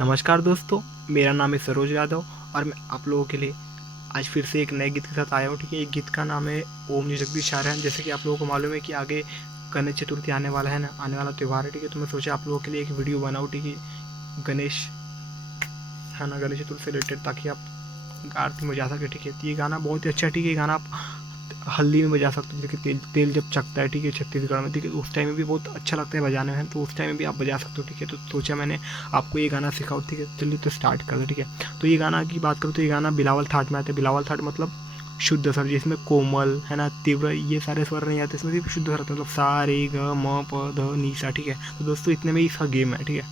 नमस्कार दोस्तों, मेरा नाम है सरोज यादव और मैं आप लोगों के लिए आज फिर से एक नए गीत के साथ आया हूँ। ठीक है, एक गीत का नाम है ओम जी जगदीश नारायण। जैसे कि आप लोगों को मालूम है कि आगे गणेश चतुर्थी आने वाला है ना, आने वाला त्यौहार है। ठीक है, तो मैं सोचा आप लोगों के लिए एक वीडियो बनाऊँ। ठीक है, गणेश है ना, गणेश चतुर्थी से रिलेटेड, ताकि आप आरती में बजा सके। ठीक है, तो ये गाना बहुत ही अच्छा है। ठीक है, ये गाना आप हल्दी में बजा सकते हो, जैसे तेल तेल जब चकता है। ठीक है, छत्तीसगढ़ में। ठीक है, उस टाइम में भी बहुत अच्छा लगता है बजाने में, तो उस टाइम में भी आप बजा सकते हो। ठीक है, तो सोचा मैंने आपको ये गाना सिखाऊँ। ठीक है, चलिए तो स्टार्ट कर दो। ठीक है, तो ये गाना की बात करूँ तो ये गाना बिलावल थाट में आता है। बिलावल थाट मतलब शुद्ध स्वर, जिसमें कोमल है ना, तीव्र, ये सारे स्वर नहीं आते। इसमें सिर्फ शुद्ध स्वर आते हैं, मतलब सा रे ग म प ध नि सा। ठीक है, तो दोस्तों इतने में इसका गेम है। ठीक है,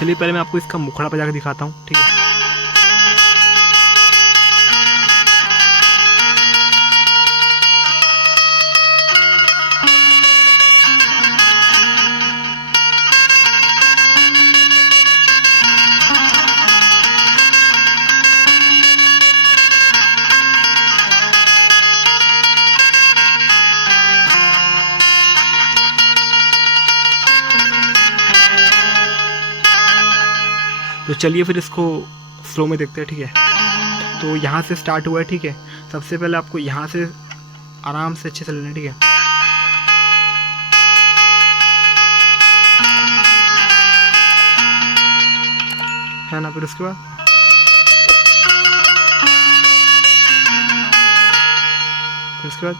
चलिए पहले मैं आपको इसका मुखड़ा बजा के दिखाता हूँ। ठीक है, तो चलिए फिर इसको स्लो में देखते हैं। ठीक है, तो यहाँ से स्टार्ट हुआ है। ठीक है, सबसे पहले आपको यहाँ से आराम से अच्छे से लेना है। ठीक है ना, फिर उसके बाद फिर उसके बाद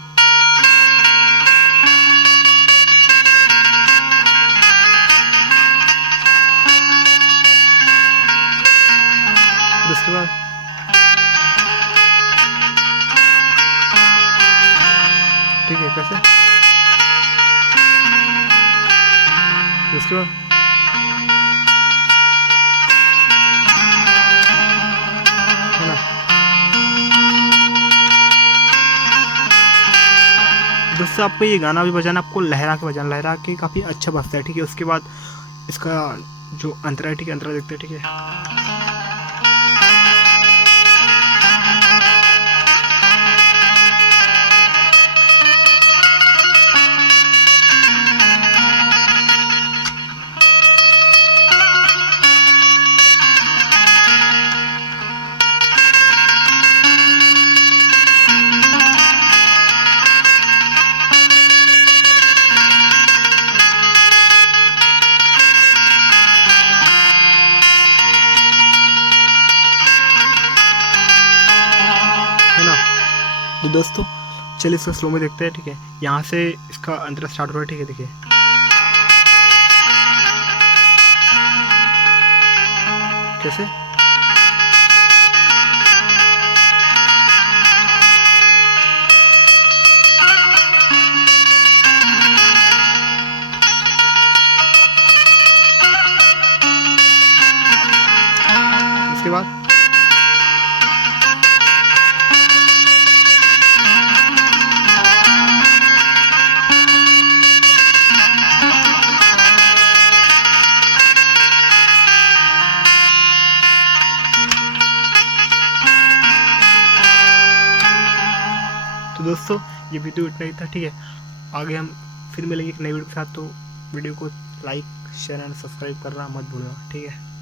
फिर उसके बाद ठीक है, कैसे, फिर उसके बाद है ना। दोस्तों आपको ये गाना भी बजाना, आपको लहरा के बजाना, लहरा के काफ़ी अच्छा बजता है। ठीक है, उसके बाद इसका जो अंतरा है, ठीक है, अंतरा देखते हैं। ठीक है, है ना। तो दोस्तों चलिए इसको स्लो में देखते हैं। ठीक है, यहाँ से इसका अंतरा स्टार्ट हो रहा है। ठीक है, देखिए कैसे, इसके बाद तो दोस्तों ये वीडियो इतना ही था। ठीक है, आगे हम फिर मिलेंगे एक नई वीडियो के साथ। तो वीडियो को लाइक शेयर एंड सब्सक्राइब करना मत भूलना। ठीक है।